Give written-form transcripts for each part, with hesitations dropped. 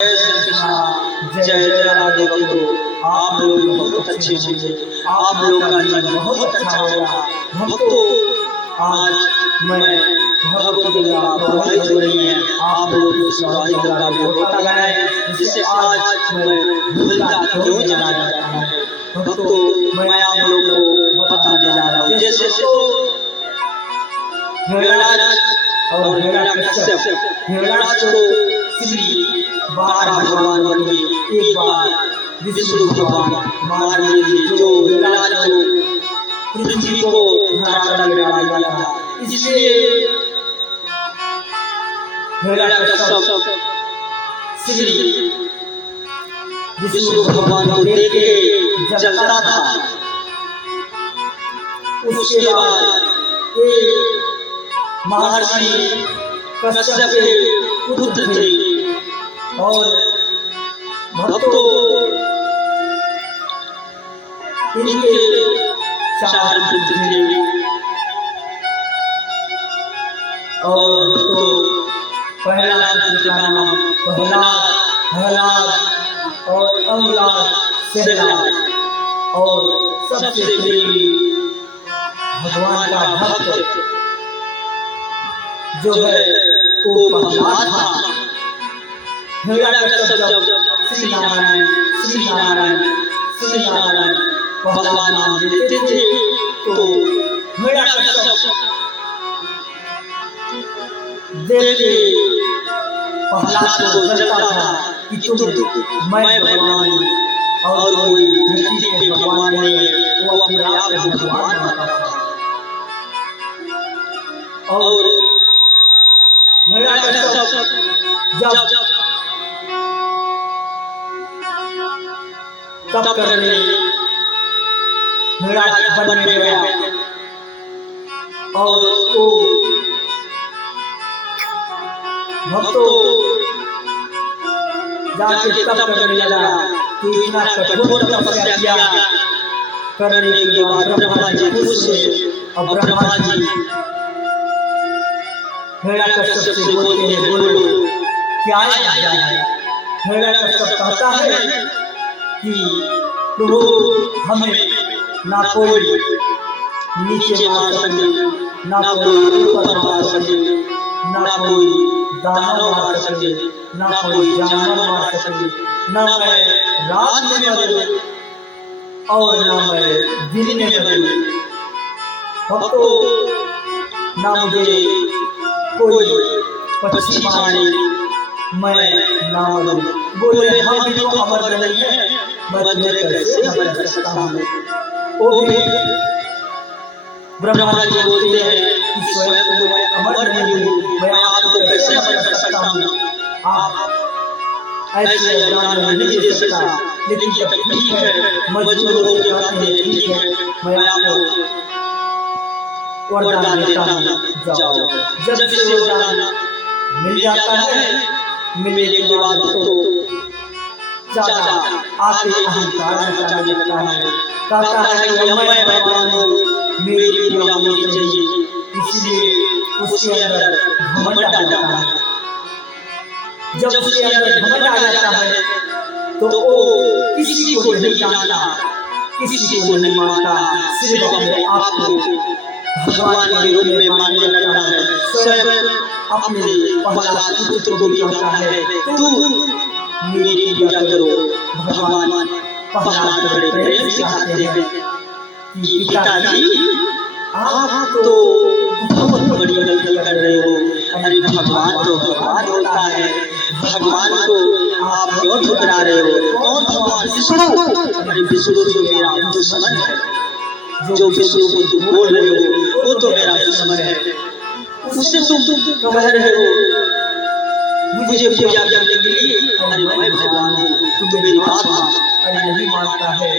जय श्री कृष्णा। जय जय राधे भक्तों, आप लोग बहुत अच्छे होंगे, आप लोग का जीवन बहुत अच्छा होगा। भक्तों, आज मैं भगवत गंगा प्रवाहित हो रही है, आप लोग इस प्रवाहित गंगा में गोता लगाएं, जिससे आज मैं भूलता क्यों चला जाता है। भक्तों, मैं आप लोग को बताने जा रहा हूँ। जैसे हिरण्याक्ष और हिरण्यकश्यप, हिरण्याक्ष को श्री 12 भगवान बन गए। एक बार विष्णु भगवान मारने के लिए जो हिरण्याक्ष को पृथ्वी को धरातल में डाल दिया था, इसलिए हिरण्याकश्यप श्री विष्णु भगवान को देख के जलता था। उसके बाद महर्षि कश्यप के पुत्र थे और भक्तों, इनके 4 पुत्र थे और तो पहला पुत्र का नाम प्रहलाद, प्रहलाद और अम्लाद, सहलाद और सबसे प्रिय भगवान का भक्त जो है वो प्रहलाद था। हिरण्याकश्यप जब श्री नारायण श्री नारायण श्री नारायण प्रहलाद नाम लेते थे तो हिरण्याकश्यप देख के प्रहलाद को जलता था कि तुम मैं भगवान हूँ और कोई धरती पे भगवान नहीं है। वो अपने आप को भगवान मानता था और हिरण्याकश्यप जब तप करने हिरण्याक्ष बन में गया और वो भक्तों जाके तप करने लगा तो इतना कठोर तपस्या किया करने के बाद ब्रह्मा जी खुश हुए और ब्रह्मा जी हिरण्याकश्यप से बोलते हैं, बोलो क्या है। हिरण्याकश्यप कहता है कि प्रभु हमें ना कोई नीचे मार सके, ना कोई ऊपर मार सके, ना कोई दानव मार सके, ना कोई जानवर मार सके, ना मैं रात में मरूं और ना मैं दिन में मरूं। भक्तों, ना मुझे कोई पक्षी मारे, मैं ना मरूं। बोले हम भी तो अमर नहीं है, मैं तुम्हें कैसे अमर कर सकता हूँ। वो भी ब्रह्मा जी बोलते हैं कि स्वयं को मैं अमर नहीं हूँ, मैं आपको कैसे अमर कर सकता हूँ। आप ऐसे वरदान नहीं दे सकता, लेकिन जब ठीक है मजबूर हो जाते हैं, ठीक है मैं आपको वरदान देता हूँ, जाओ। जब से वरदान मिल जाता है, मिलने के बाद तो ज्यादा आके अहंकार मचाने लगता है, कहता है कि मैं भगवान हूँ, मेरी पूजा होनी चाहिए, इसलिए उसके अंदर घमंड आ जाता है। जब उसके अंदर घमंड आ जाता है तो वो किसी को नहीं जानता, किसी को नहीं मानता, सिर्फ अपने आप को भगवान के रूप में मानने लगता है। स्वयं अपने प्रहलाद पुत्र को भी कहता है, तू मेरी पूजा करो। भगवान प्रहलाद बड़े प्रेम से कहते हैं कि पिताजी आप तो बहुत बड़ी गलती कर रहे हो। अरे भगवान तो भगवान होता है, भगवान को आप क्यों ठुकरा रहे हो। कौन भगवान? विष्णु। अरे विष्णु तो मेरा दुश्मन है, जो विष्णु को तुम बोल रहे हो वो तो मेरा दुश्मन है, उससे तुम कह रहे हो मुझे पूजा करने के लिए। अरे मैं भगवान हूँ, तुम मेरी बात मान। अरे नहीं मानता है।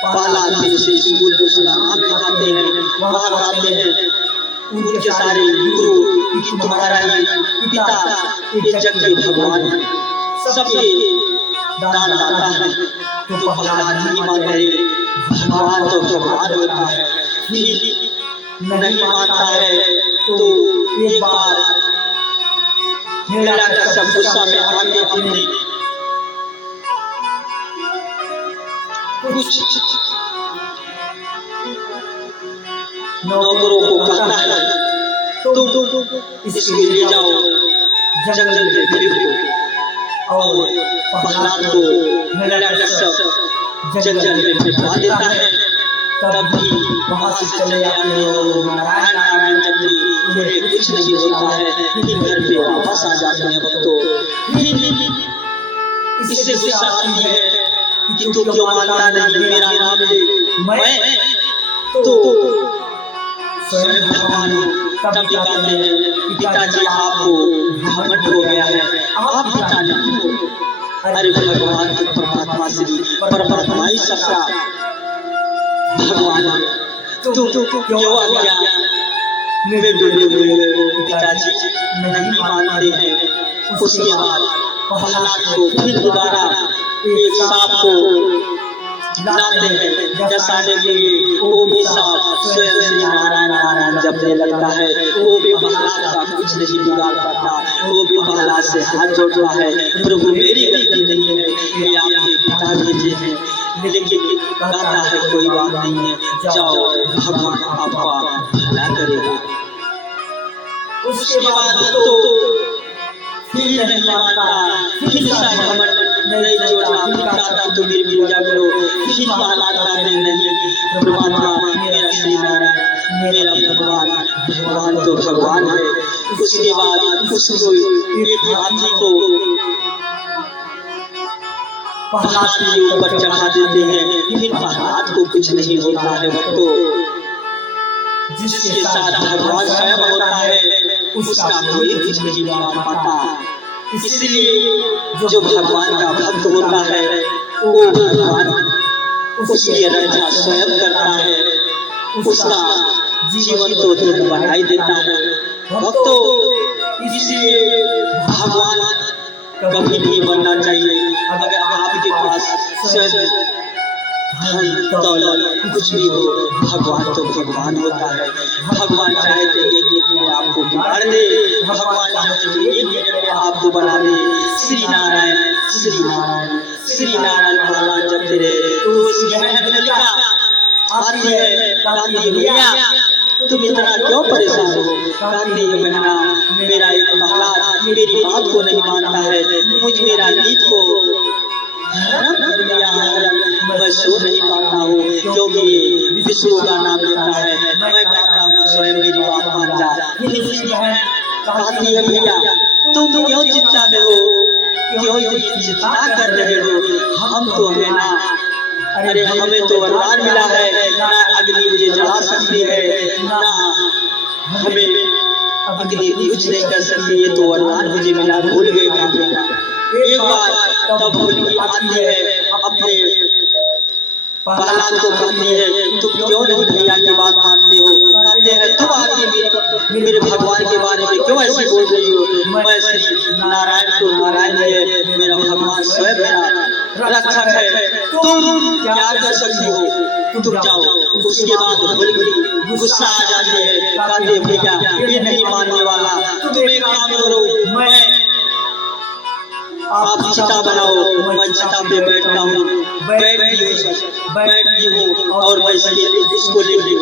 पहला दिन से स्कूल जो सलाम खाते हैं वहाँ बताते हैं उनके सारे गुरु कि तुम्हारा ही पिता एक जग के भगवान है, सबके दान दाता है। तो प्रहलाद नहीं मान रहे, भगवान तो भगवान होता है, नहीं मानता है। तो एक बार हिरण्याकश्यप गुस्सा में आके अपने नौकरों को कहता है तुम इसके ले जाओ जंगल में फेंको और प्रहलाद को हिरण्यकश्यप जंगल में फेंकवा देता है। तब भी वहां से चले आते हैं और नारायण नारायण जब भी उन्हें कुछ नहीं होता है फिर घर पे वापस आ जाते हैं भक्तों। इससे गुस्सा आती है कि तू क्यों मानता नहीं मेरा नाम है मैं तो स्वयं भगवान हूँ। तब भी कहते हैं पिताजी आपको घमंड हो गया है आप पिता नहीं हो। अरे भगवान तो परमात्मा श्री परमात्मा ही सबका भगवान है। तू क्यों आ गया मेरे डोले हुए पिताजी नहीं मानते हैं। उसके बाद प्रहलाद को फिर दोबारा एक सांप को लाते हैं जसाने के लिए। वो भी सांप स्वयं श्री नारायण नारायण जपने लगता है। वो भी प्रहलाद का कुछ नहीं बिगाड़ पाता। वो भी प्रहलाद से हाथ जोड़ता है प्रभु मेरी गलती नहीं है ये आपके पिता भेजे हैं। लेकिन कहता है कोई बात नहीं है जाओ भगवान आपका भला करेगा। उसके बाद तो फिर नहीं मानता फिर घमंड नहीं जोड़ा फिर कहता तुम मेरी पूजा करो। फिर प्रहलाद कहते नहीं परमात्मा मेरा श्री नारायण मेरा भगवान भगवान तो भगवान है। उसके बाद उसको एक हाथी को प्रहलाद के ऊपर चढ़ा देते हैं। फिर प्रहलाद को कुछ नहीं होता है भक्तों। जिसके साथ भगवान स्वयं होता है उसका कोई कुछ नहीं बिगाड़ पाता। इसलिए जो भगवान का भक्त होता है वो भगवान उसकी रक्षा स्वयं करता है। उसका जीवन तो धन्य बनाई देता है भक्तों। इसलिए भगवान कभी नहीं बनना चाहिए। अगर आपके पास स्वयं धन दौलत कुछ भी हो भगवान तो भगवान होता है। भगवान चाहे तो एक में आपको बिगाड़ दे भगवान चाहे तो एक मिनट में आपको बना दे। श्री नारायण श्री नारायण श्री नारायण भगवान जब तेरे तो उस बहन ललिता आती है कहती है भैया तुम इतना क्यों परेशान हो। कहती है बहना मेरा एक प्रहलाद मेरी बात को नहीं मानता है मुझ मेरा नीत को मैं सो नहीं पाता हूँ क्योंकि विष्णु का नाम लेता है। मैं कहता हूँ स्वयं मेरी बात मान जा। कहती है भैया तुम क्यों चिंता में हो क्यों चिंता कर रहे हो। हम तो है ना अरे हमें तो वरदान मिला है ना अग्नि मुझे जला सकती है ना हमें अग्नि कुछ नहीं कर सकती। ये तो वरदान मुझे मिला भूल गए। एक बार तब होली आती है अपने प्रहलाद को कहती है तुम क्यों नहीं भैया की बात मानते हो। कहते हैं तुम आके मेरे भगवान के बारे में क्यों ऐसे बोल रही हो। मैं श्री नारायण तो नारायण है मेरा भगवान स्वयं मेरा रक्षक है तुम क्या कर सकती हो तुम जाओ। उसके बाद होली गुस्सा आ जाते हैं कहते भैया ये नहीं मानने वाला तुम एक काम करो मैं आप चिता बनाओ मैं चिता पे बैठता हूँ बैठती हूँ और मैं इसको लेके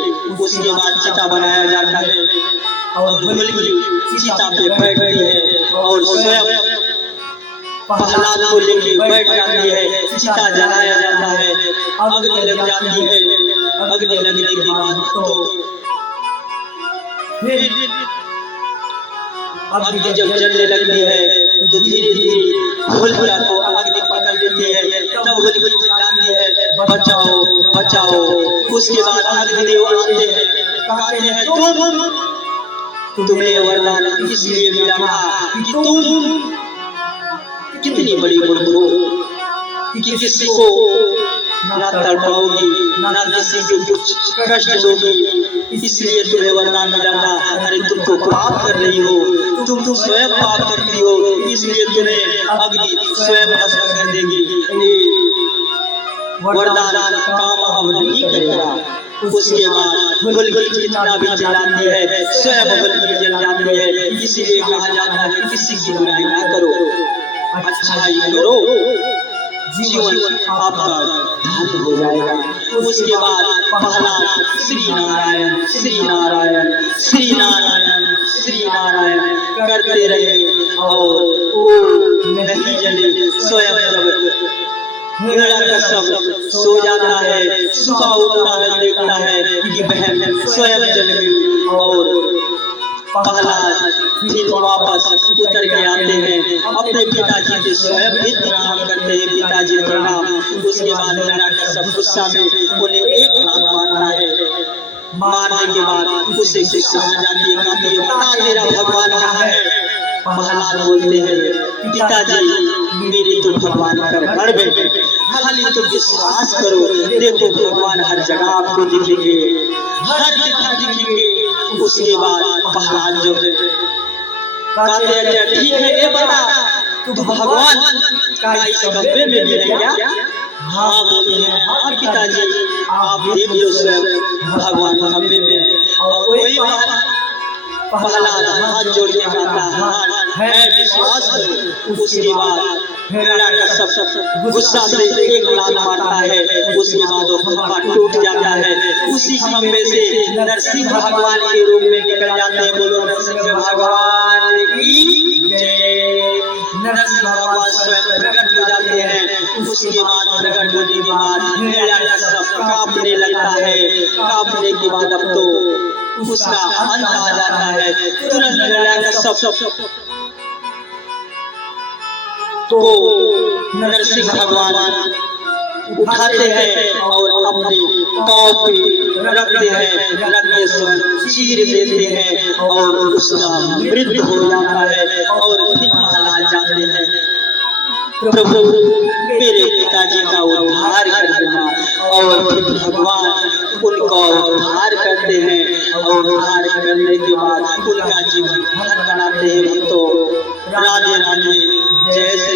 उसके बाद चिता बनाया जाता है और होली चिता पे बैठती है और स्वयं प्रहलाद को लेके बैठ जाती है। चिता जलाया जाता है अग्नि लग जाती है। अग्नि लगने के बाद तो अग्नि जब जलने लगती है तो धीरे धीरे होलिका को अग्नि पकड़ लेती है। तब होलिका चिल्लाती है बचाओ बचाओ। उसके बाद अग्निदेव आते हैं कहते हैं तुम्हें वरदान इसलिए मिला कि तुम कितनी बड़ी मूर्ख हो कि किसी को ना तड़पाओगी ना किसी को कुछ कष्ट दोगी इसलिए तुम्हें वरदान मिला था। अरे तुम तो पाप कर रही हो तुम स्वयं पाप करती हो इसलिए तुम्हें अग्नि स्वयं भस्म कर देगी। वरदान काम अब नहीं करेगा। उसके बाद होलिका जितना भी जलाती है स्वयं होलिका जल जाती है। इसीलिए कहा जाता है किसी की बुराई ना करो अच्छाई करो जीवन आपका धन हो जाएगा। उसके बाद प्रहलाद श्री नारायण श्री नारायण श्री नारायण श्री नारायण करते रहे और वो नहीं जले। स्वयं जब हिरण्यकश्यप सो जाता है, सुबह उठता है, देखता है कि बहन स्वयं जल गई और प्रहलाद फिर वापस उतर के आते हैं, अपने पिताजी के स्वयं भी प्रणाम करते हैं, पिताजी प्रणाम। उसके बाद हिरण्यकश्यप गुस्सा में उन्हें एक लात मारता है। मारने के बाद उसे गुस्सा आ जाती है, कहती है बता तेरा भगवान कहाँ है। प्रहलाद बोलते हैं पिताजी मेरे तो भगवान घर बैठे, खाली तो विश्वास करो, देखो भगवान हर जगह आपको दिखेंगे, हर जगह दिखेंगे। उसके बाद प्रहलाद जो है कहते हैं ठीक है ये बता तू भगवान का इस कब्र में भी है क्या? हाँ बोलते हैं हाँ पिताजी आप देख लो स्वयं भगवान कब्र में। और वही बात प्रहलाद हाथ जोड़ के कहता है विश्वास करो। उसके बाद हिरण्यकश्यप गुस्सा से एक लात मारता है, उसके बाद वो खंभा टूट जाता है। उसी खंभे से नरसिंह भगवान के रूप में निकल जाते हैं। बोलो नरसिंह भगवान की जय। नरसिंह भगवान स्वयं प्रकट हो जाते हैं। उसके बाद प्रकट होने के बाद हिरण्यकश्यप कांपने लगता है। कांपने के बाद अब तो उसका अंत आ जाता है। तुरंत हिरण्यकश्यप तो नरसिंह भगवान उठाते हैं और अपने पांव पे रखते हैं, रख के स्वयं चीर देते हैं और उसका मृत्यु हो जाता है। और फिर प्रहलाद जाते हैं प्रभु मेरे पिताजी का उद्धार कर देना। और फिर भगवान उनका उद्धार करते हैं और उद्धार करने के बाद उनका जीवन धन बनाते हैं। तो राधे राधे, जय श्री